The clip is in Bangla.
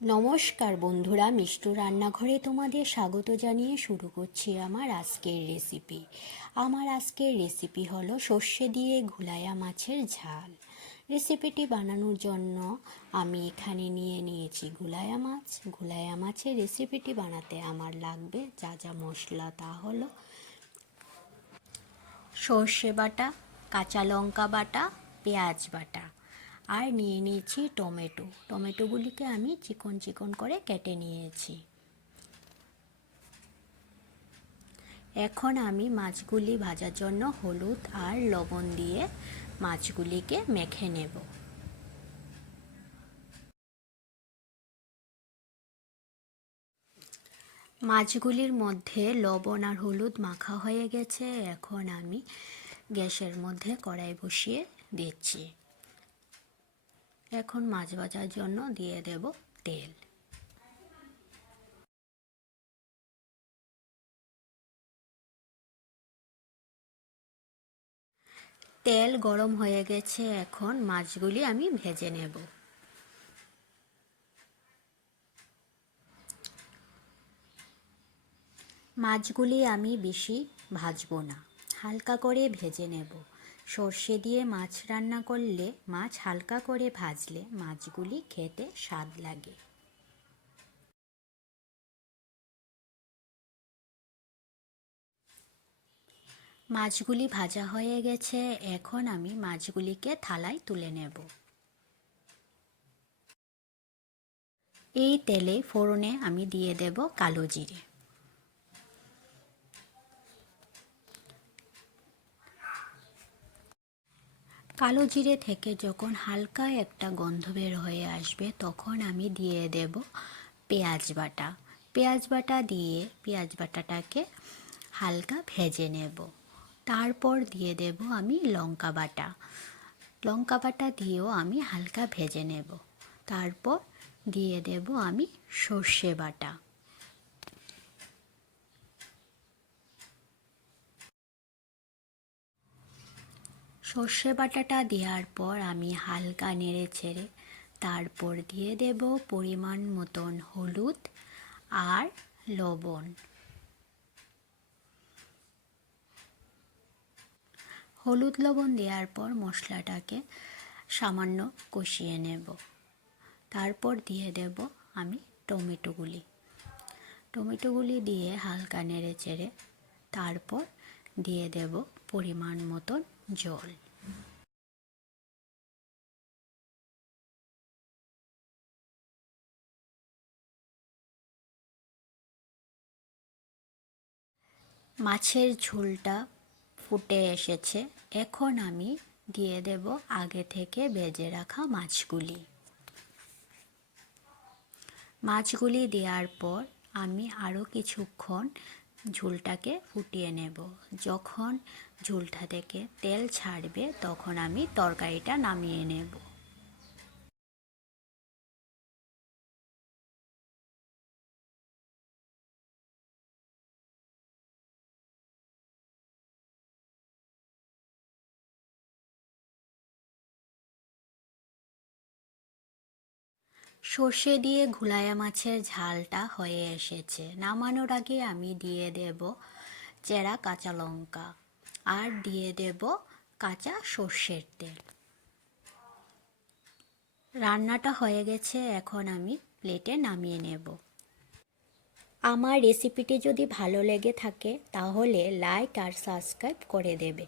নমস্কার বন্ধুরা, মিষ্টু রান্নাঘরে তোমাদের স্বাগত জানিয়ে শুরু করছি আমার আজকের রেসিপি। আমার আজকের রেসিপি হলো সর্ষে দিয়ে ঘুলাইয়া মাছের ঝাল। রেসিপিটি বানানোর জন্য আমি এখানে নিয়ে নিয়েছি ঘুলাইয়া মাছ। ঘুলাইয়া মাছের রেসিপিটি বানাতে আমার লাগবে যা যা মশলা, তা হলো সর্ষে বাটা, কাঁচা লঙ্কা বাটা, পেঁয়াজ বাটা, আর নিয়ে নিয়েছি টমেটোগুলিকে আমি চিকন চিকন করে কেটে নিয়েছি। এখন আমি মাছগুলি ভাজার জন্য হলুদ আর লবণ দিয়ে মাছগুলিকে মেখে নেব। মাছগুলির মধ্যে লবণ আর হলুদ মাখা হয়ে গেছে। এখন আমি গ্যাসের মধ্যে কড়াই বসিয়ে দিচ্ছি। এখন মাছ ভাজার জন্য দিয়ে দেব তেল। তেল গরম হয়ে গেছে, এখন মাছগুলি আমি ভেজে নেব। মাছগুলি আমি বেশি ভাজবো না, হালকা করে ভেজে নেব। সর্ষে দিয়ে মাছ রান্না করলে মাছ হালকা করে ভাজলে মাছগুলি খেতে স্বাদ লাগে। মাছগুলি ভাজা হয়ে গেছে, এখন আমি মাছগুলিকে থালায় তুলে নেব। এই তেলে ফোড়নে আমি দিয়ে দেব কালো জিরে। কালো জিরে থেকে যখন হালকা একটা গন্ধ বের হয়ে আসবে তখন আমি দিয়ে দেব পেঁয়াজ বাটা। পেঁয়াজ বাটা দিয়ে পেঁয়াজ বাটাটাকে হালকা ভেজে নেব। তারপর দিয়ে দেব আমি লঙ্কা বাটা। লঙ্কা বাটা দিয়েও আমি হালকা ভেজে নেব। তারপর দিয়ে দেব আমি সর্ষে বাটা। সর্ষে বাটাটা দেওয়ার পর আমি হালকা নেড়ে ছেড়ে তারপর দিয়ে দেব পরিমাণ মতন হলুদ আর লবণ। হলুদ লবণ দেওয়ার পর মশলাটাকে সামান্য কষিয়ে নেব। তারপর দিয়ে দেব আমি টমেটোগুলি দিয়ে হালকা নেড়ে চেড়ে তারপর দিয়ে দেব পরিমাণ মতন জল। মাছের ঝোলটা ফুটে এসেছে, এখন আমি দিয়ে দেব আগে থেকে ভেজে রাখা মাছগুলি দেওয়ার পর আমি আরও কিছুক্ষণ ঝোলটাকে ফুটিয়ে নেব। যখন ঝোলটা থেকে তেল ছাড়বে তখন আমি তরকারিটা নামিয়ে নেব। সর্ষে দিয়ে ঘুলাইয়া মাছের ঝালটা হয়ে এসেছে। নামানোর আগে আমি দিয়ে দেব চেরা কাঁচা লঙ্কা আর দিয়ে দেব কাঁচা সর্ষের তেল। রান্নাটা হয়ে গেছে, এখন আমি প্লেটে নামিয়ে নেব। আমার রেসিপিটি যদি ভালো লেগে থাকে তাহলে লাইক আর সাবস্ক্রাইব করে দেবে।